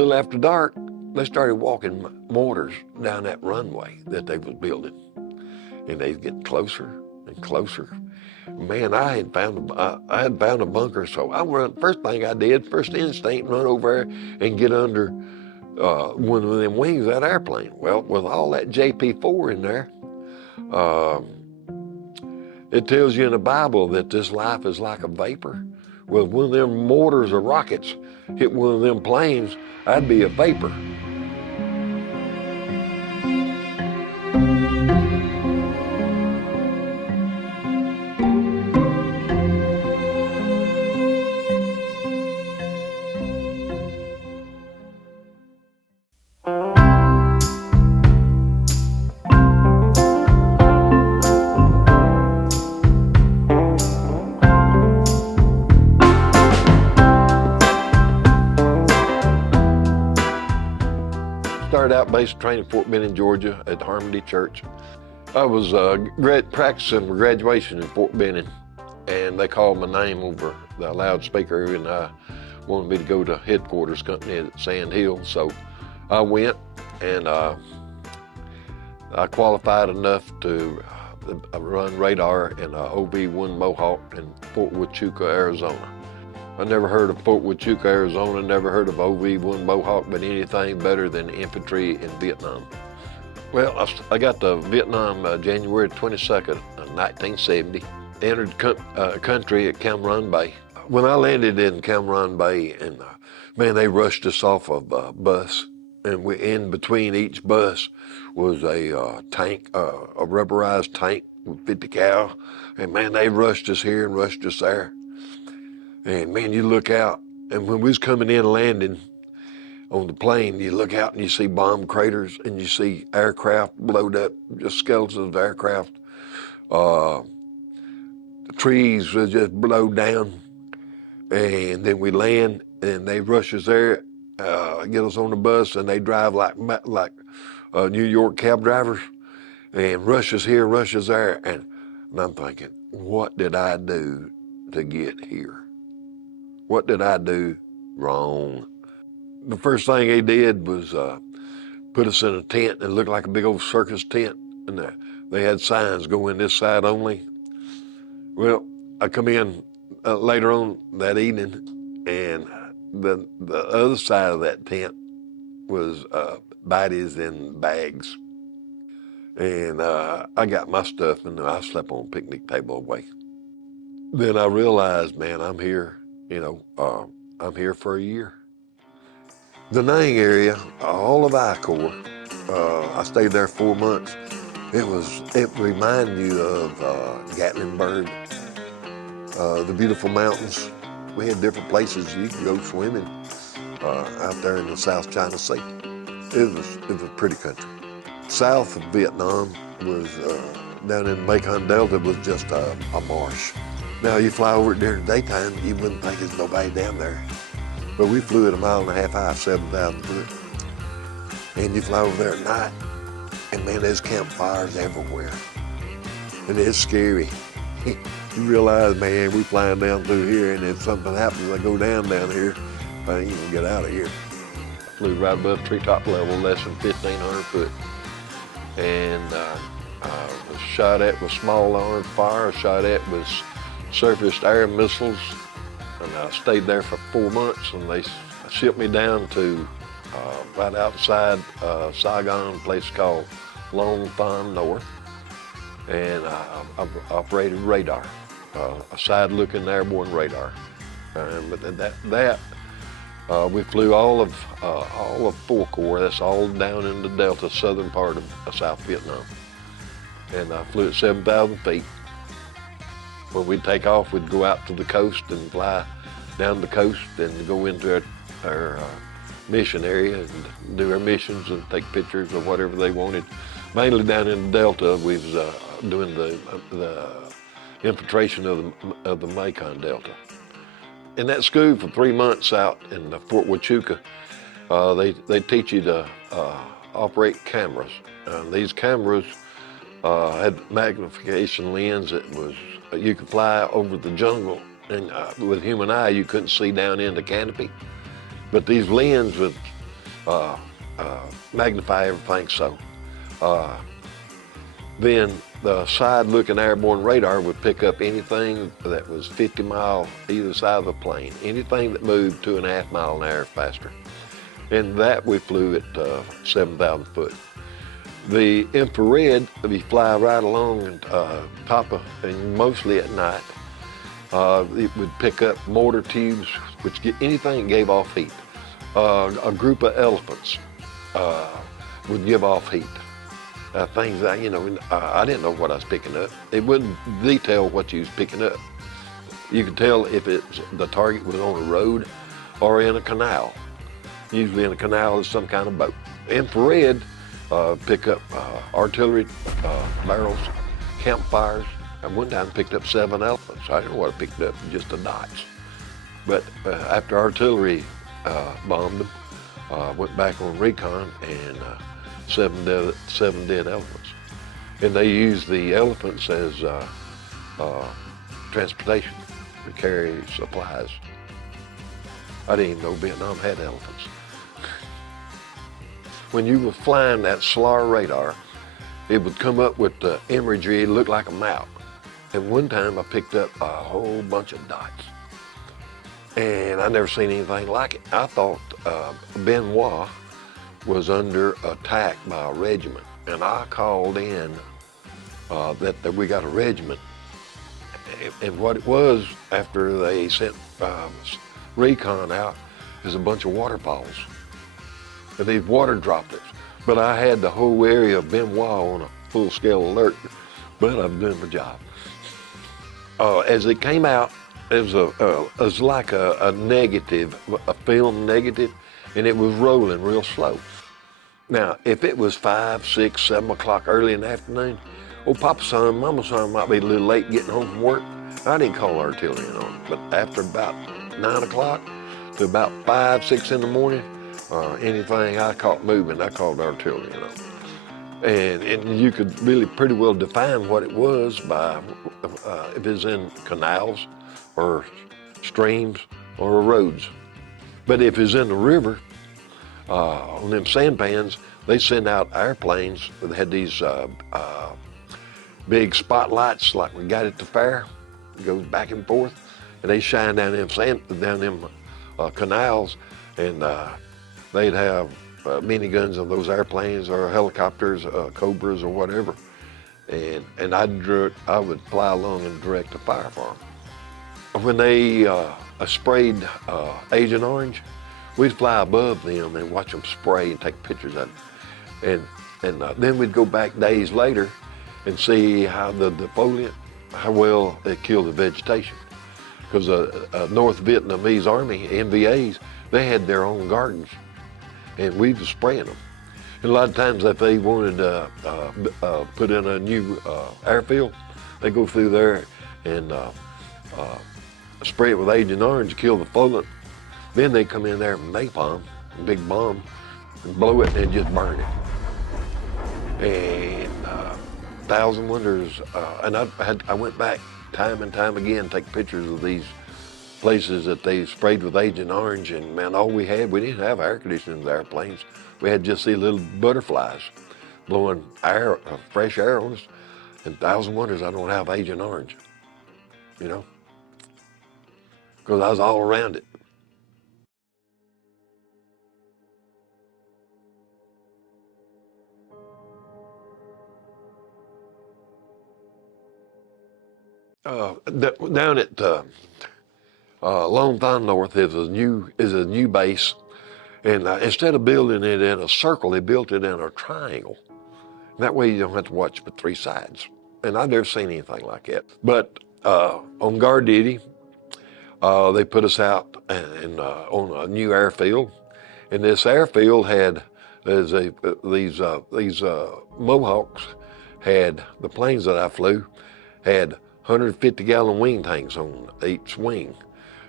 little after dark, they started walking mortars down that runway that they was building. And they was getting closer and closer. Man, I had found a bunker, so first thing I did, first instinct, run over there and get under one of them wings of that airplane. Well, with all that JP4 in there, it tells you in the Bible that this life is like a vapor. Well, if one of them mortars or rockets hit one of them planes, I'd be a vapor. Started out basic training at Fort Benning, Georgia at Harmony Church. I was practicing for graduation in Fort Benning, and they called my name over the loudspeaker, and wanted me to go to headquarters company at Sand Hill. So I went, and I qualified enough to run radar in a OV-1 Mohawk in Fort Huachuca, Arizona. I never heard of Fort Huachuca, Arizona, never heard of OV-1 Mohawk, but anything better than infantry in Vietnam. Well, I got to Vietnam January 22nd, 1970. Entered country at Cam Ranh Bay. When I landed in Cam Ranh Bay, and man, they rushed us off of a bus, and in between each bus was a tank, a rubberized tank with 50 cal, and man, they rushed us here and rushed us there. And man, you look out, and when we was coming in landing on the plane, you look out and you see bomb craters, and you see aircraft blowed up, just skeletons of aircraft. The trees were just blowed down, and then we land, and they rush us there, get us on the bus, and they drive like New York cab drivers, and rush us here, rush us there, and I'm thinking, what did I do to get here? What did I do wrong? The first thing they did was put us in a tent, and it looked like a big old circus tent, and they had signs, go in this side only. Well, I come in later on that evening, and the other side of that tent was bodies in bags. And I got my stuff, and I slept on a picnic table away. Then I realized, man, I'm here. I'm here for a year. The Danang area, all of I Corps, I stayed there 4 months. It reminded you of Gatlinburg, the beautiful mountains. We had different places you could go swimming out there in the South China Sea. It was pretty country. South of Vietnam was down in the Mekong Delta was just a marsh. Now, you fly over it during the daytime, you wouldn't think there's nobody down there. But we flew at 1.5 miles high, 7,000 foot. And you fly over there at night, and man, there's campfires everywhere. And it's scary. You realize, man, we flying down through here, and if something happens, I go down here, I ain't gonna get out of here. Flew right above treetop level, less than 1,500 foot. And was shot at with small arms fire, shot at with surface air missiles, and I stayed there for 4 months, and they shipped me down to right outside Saigon, a place called Long Thanh North, and I operated radar, a side-looking airborne radar. But we flew all of 4 Corps. That's all down in the Delta, southern part of South Vietnam, and I flew at 7,000 feet. When we'd take off, we'd go out to the coast and fly down the coast and go into our mission area and do our missions and take pictures of whatever they wanted. Mainly down in the Delta, we was doing the infiltration of the Mekong Delta. In that school for 3 months out in Fort Huachuca, they teach you to operate cameras. These cameras had magnification lens that was, you could fly over the jungle, and with human eye, you couldn't see down in the canopy. But these lenses would magnify everything so. Then the side-looking airborne radar would pick up anything that was 50 miles either side of the plane, anything that moved 2.5 miles an hour faster. And that we flew at 7,000 foot. The infrared, we fly right along and top of, and mostly at night, it would pick up mortar tubes, which anything that gave off heat. A group of elephants would give off heat. Things that, I didn't know what I was picking up. It wouldn't detail what you was picking up. You could tell if the target was on a road or in a canal. Usually in a canal is some kind of boat. Infrared pick up artillery barrels, campfires. At one time picked up 7 elephants. I didn't know what I picked up, just the dots. But after artillery bombed them, went back on recon and 7 dead elephants. And they used the elephants as transportation to carry supplies. I didn't even know Vietnam had elephants. When you were flying that SLAR radar, it would come up with the imagery, it looked like a map. And one time I picked up a whole bunch of dots. And I never seen anything like it. I thought Benoit was under attack by a regiment. And I called in that we got a regiment. And what it was, after they sent recon out, is a bunch of waterfalls. And these water droplets. But I had the whole area of Benoit on a full-scale alert, but I'm doing my job. As it came out, it was like a negative, a film negative, and it was rolling real slow. Now, if it was 5, 6, 7 o'clock early in the afternoon, Papa son, Mama son might be a little late getting home from work. I didn't call artillery on it, but after about 9 o'clock to about 5, 6 in the morning, anything I caught moving, I called artillery on. And you could really pretty well define what it was by if it's in canals or streams or roads. But if it's in the river, on them sandpans, they send out airplanes that had these big spotlights like we got at the fair. It goes back and forth, and they shine down them canals, and they'd have miniguns on those airplanes or helicopters, Cobras or whatever, and I would fly along and direct the fire for them. When they sprayed Agent Orange, we'd fly above them and watch them spray and take pictures of it. And then we'd go back days later and see how the defoliant, how well it killed the vegetation. Because North Vietnamese Army, NVAs, they had their own gardens, and we was spraying them. And a lot of times if they wanted to put in a new airfield, they go through there and spray it with Agent Orange to kill the foliant. Then they come in there with napalm, a big bomb, and blow it and just burn it. And Thousand Wonders, and I went back time and time again, take pictures of these places that they sprayed with Agent Orange, and man, all we didn't have air conditioning in the airplanes. We had just these little butterflies blowing air, fresh air on us. And Thousand Wonders, I don't have Agent Orange, because I was all around it. Down at Long Thanh North is a new base, and instead of building it in a circle, they built it in a triangle. That way you don't have to watch but 3 sides. And I've never seen anything like that. But on guard duty, they put us out on a new airfield, and this airfield had these Mohawks had the planes that I flew had 150-gallon wing tanks on each wing,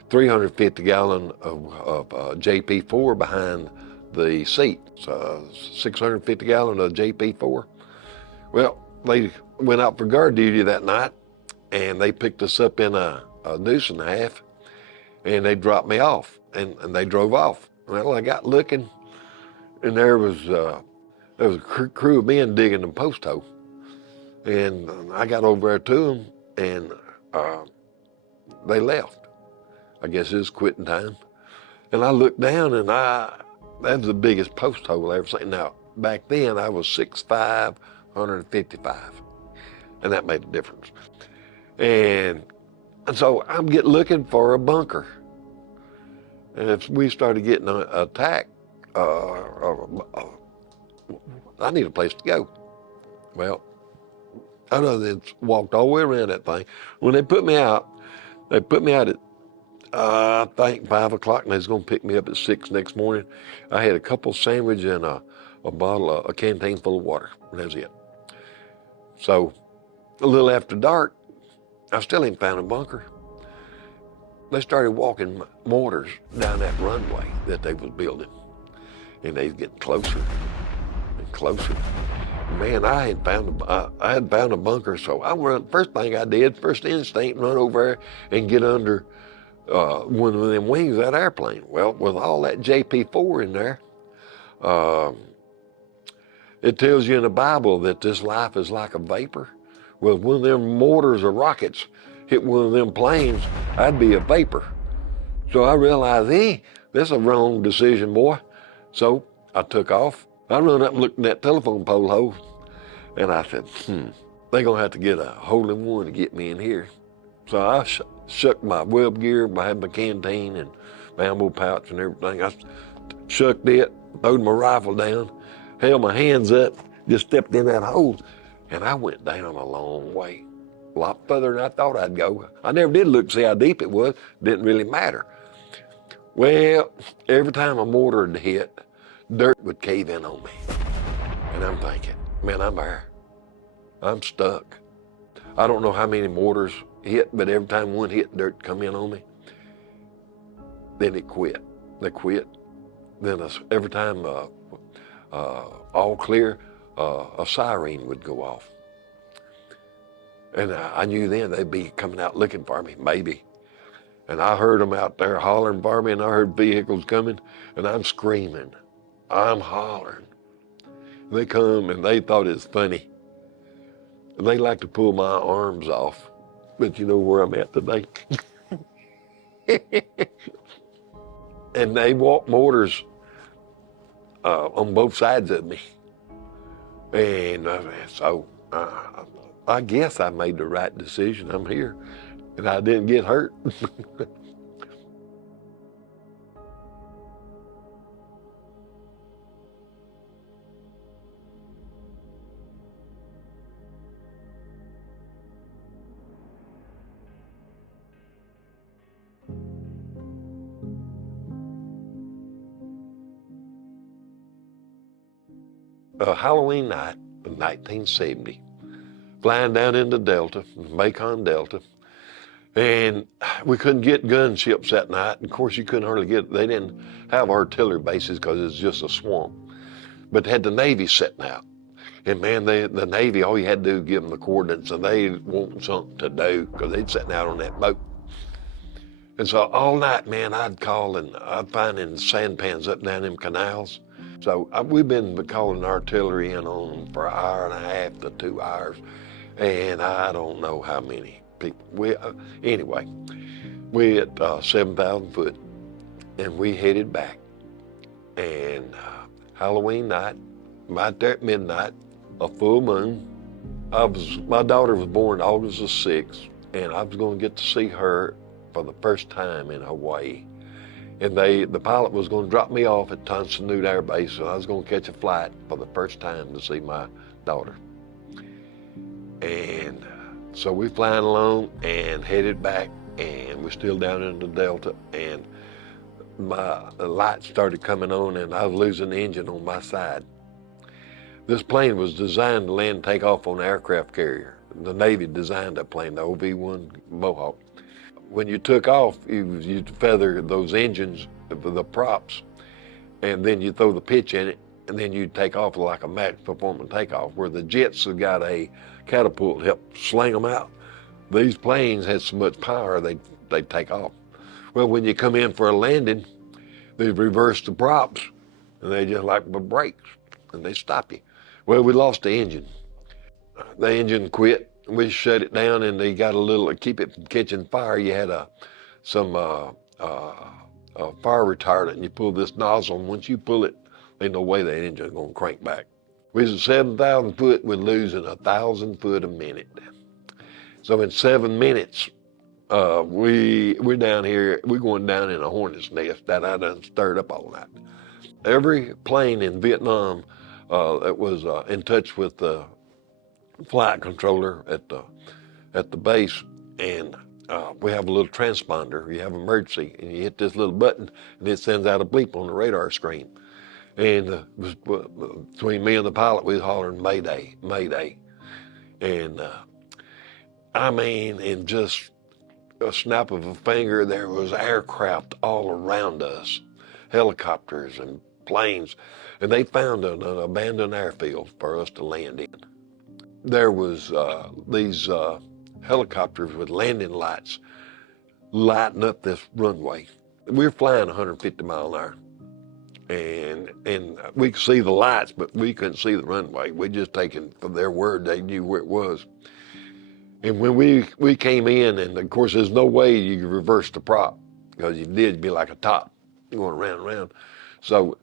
350-gallon of JP4 behind the seat, 650-gallon of JP4. Well, they went out for guard duty that night, and they picked us up in a noose and a half, and they dropped me off, and they drove off. Well, I got looking, and there was a crew of men digging the post hole. And I got over there to them, and they left. I guess it was quitting time. And I looked down, and that was the biggest post hole I ever seen. Now, back then, I was 6'5", 155, and that made a difference. And so I'm looking for a bunker. And if we started getting attacked, I need a place to go. Well, other than walked all the way around that thing. When they put me out at, I think 5 o'clock, and they was gonna pick me up at 6 next morning. I had a couple sandwiches and a canteen full of water, and that was it. So a little after dark, I still ain't found a bunker. They started walking mortars down that runway that they was building, and they was getting closer and closer. Man, I had found a bunker, so first thing I did, first instinct, run over there and get under one of them wings of that airplane. Well, with all that JP4 in there, it tells you in the Bible that this life is like a vapor. Well, if one of them mortars or rockets hit one of them planes, I'd be a vapor. So I realized, that's a wrong decision, boy. So I took off. I run up and looked in that telephone pole hole, and I said, they're gonna have to get a hole-in-one to get me in here. So I shucked my web gear, I had my canteen and my ammo pouch and everything. I shucked it, throwed my rifle down, held my hands up, just stepped in that hole, and I went down a long way, a lot further than I thought I'd go. I never did look to see how deep it was, didn't really matter. Well, every time a mortar would hit, dirt would cave in on me. And I'm thinking, man, I'm there. I'm stuck. I don't know how many mortars hit, but every time one hit, dirt come in on me. Then it quit. They quit. Then every time all clear, a siren would go off. And I knew then they'd be coming out looking for me, maybe. And I heard them out there hollering for me, and I heard vehicles coming, and I'm screaming. I'm hollering. They come, and they thought it was funny. And they like to pull my arms off. But you know where I'm at today. And they walk mortars on both sides of me. And so I guess I made the right decision. I'm here, and I didn't get hurt. Halloween night of 1970, flying down into Delta, Macon Delta, and we couldn't get gunships that night. Of course, you couldn't hardly get, they didn't have artillery bases because it's just a swamp, but they had the Navy sitting out. And man, the Navy, all you had to do was give them the coordinates, and they wanted something to do because they'd sitting out on that boat. And so all night, man, I'd call, and I'd find in sand pans up and down them canals. So we've been calling artillery in on them for an hour and a half to 2 hours, and I don't know how many people. Anyway, we at 7,000 foot, and we headed back. And Halloween night, right there at midnight, a full moon. My daughter was born August the 6th, and I was going to get to see her for the first time in Hawaii. And the pilot was going to drop me off at Tunson Air Base, and I was going to catch a flight for the first time to see my daughter. And so we flying along and headed back, and we're still down in the Delta, and my lights started coming on, and I was losing the engine on my side. This plane was designed to land and take off on an aircraft carrier. The Navy designed that plane, the OV-1 Mohawk. When you took off, you'd feather those engines, the props, and then you throw the pitch in it, and then you'd take off like a max performance takeoff, where the jets have got a catapult to help sling them out. These planes had so much power, they'd take off. Well, when you come in for a landing, they reverse the props, and they just like the brakes, and they stop you. Well, we lost the engine. The engine quit. We shut it down, and they got a little to keep it from catching fire. You had some fire retardant, and you pull this nozzle, and once you pull it, ain't no way that engine's gonna crank back. We was at 7,000 foot, we're losing 1,000 foot a minute. So in 7 minutes, we're down here, we're going down in a hornet's nest that I done stirred up all night. Every plane in Vietnam that was in touch with the flight controller at the base, and we have a little transponder. You have emergency, and you hit this little button, and it sends out a bleep on the radar screen. And between me and the pilot, we was hollering Mayday, Mayday. And I mean, in just a snap of a finger, there was aircraft all around us, helicopters and planes, and they found an abandoned airfield for us to land in. There was these helicopters with landing lights lighting up this runway. We were flying 150 miles an hour. And we could see the lights, but we couldn't see the runway. We just taken for their word, they knew where it was. And when we came in, and of course there's no way you could reverse the prop, because you did, it'd be like a top going around and around. So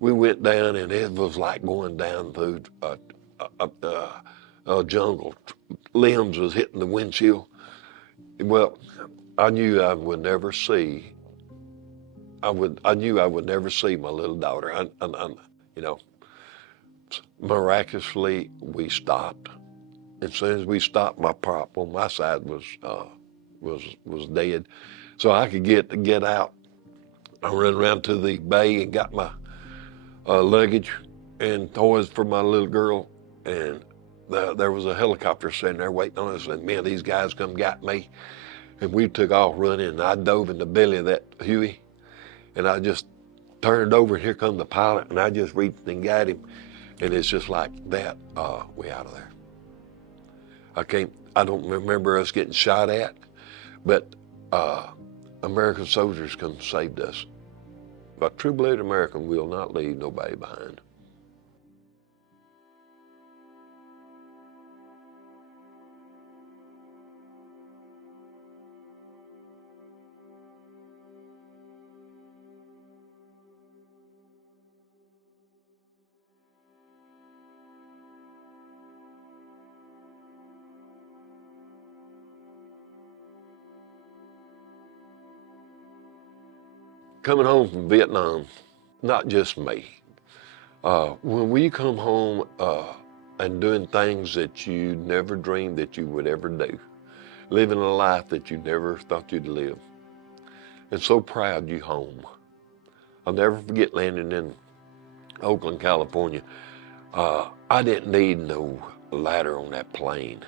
we went down, and it was like going down through a jungle. Limbs was hitting the windshield. Well, I knew I would never see. I knew I would never see my little daughter. You know, miraculously we stopped. As soon as we stopped, my prop on my side was dead, so I could get out. I ran around to the bay and got my luggage and toys for my little girl, and there was a helicopter sitting there waiting on us, and man, these guys come got me, and we took off running, and I dove in the belly of that Huey. And I just turned over, and here comes the pilot, and I just reached and got him. And it's just like that, we out of there. I don't remember us getting shot at, but American soldiers come and saved us. A true-blooded American will not leave nobody behind. Coming home from Vietnam, not just me. When we come home and doing things that you never dreamed that you would ever do, living a life that you never thought you'd live, and so proud you home. I'll never forget landing in Oakland, California. I didn't need no ladder on that plane.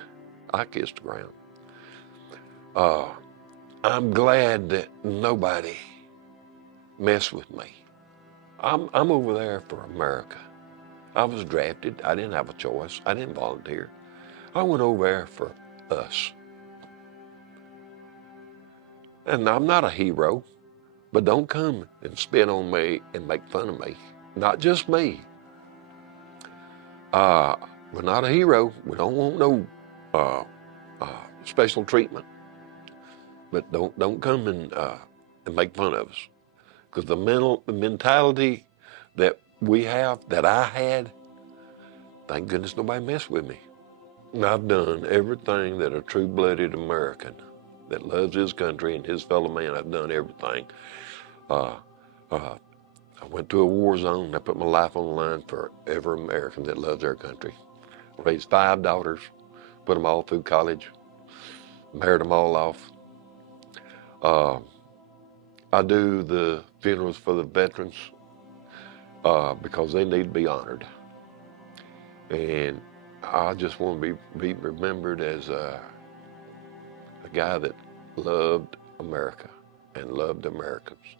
I kissed the ground. I'm glad that nobody mess with me. I'm over there for America. I was drafted. I didn't have a choice. I didn't volunteer. I went over there for us. And I'm not a hero, but don't come and spit on me and make fun of me. Not just me. We're not a hero. We don't want no special treatment. But don't come and make fun of us. Because the mentality that we have, that I had, thank goodness nobody messed with me. And I've done everything that a true-blooded American that loves his country and his fellow man, I've done everything. I went to a war zone. I put my life on the line for every American that loves their country. Raised 5 daughters, put them all through college, married them all off. I do the funerals for the veterans because they need to be honored. And I just want to be remembered as a guy that loved America and loved Americans.